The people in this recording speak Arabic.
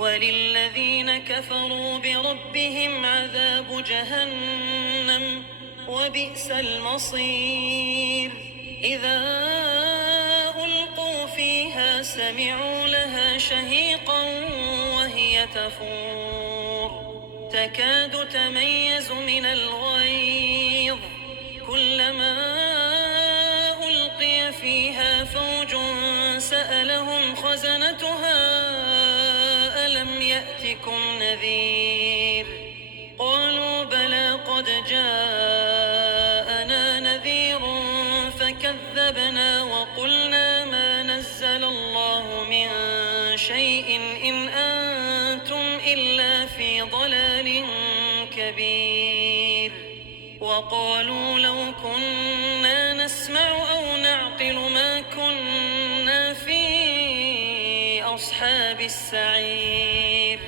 وللذين كفروا بربهم عذاب جهنم وبئس المصير. إذا ألقوا فيها سمعوا لها شهيقا وهي تفور تكاد تميز من الغيظ كلما ألقي فيها فوج سألهم خزنتها ألم يأتكم نذير قالوا بلى قد جاءنا نذير فكذبنا وقلنا ما نزل الله من شيء إن أنتم إلا في ضلال كبير. وقالوا لو كنا نسمع أو نعقل ما كنا في أصحاب السعير.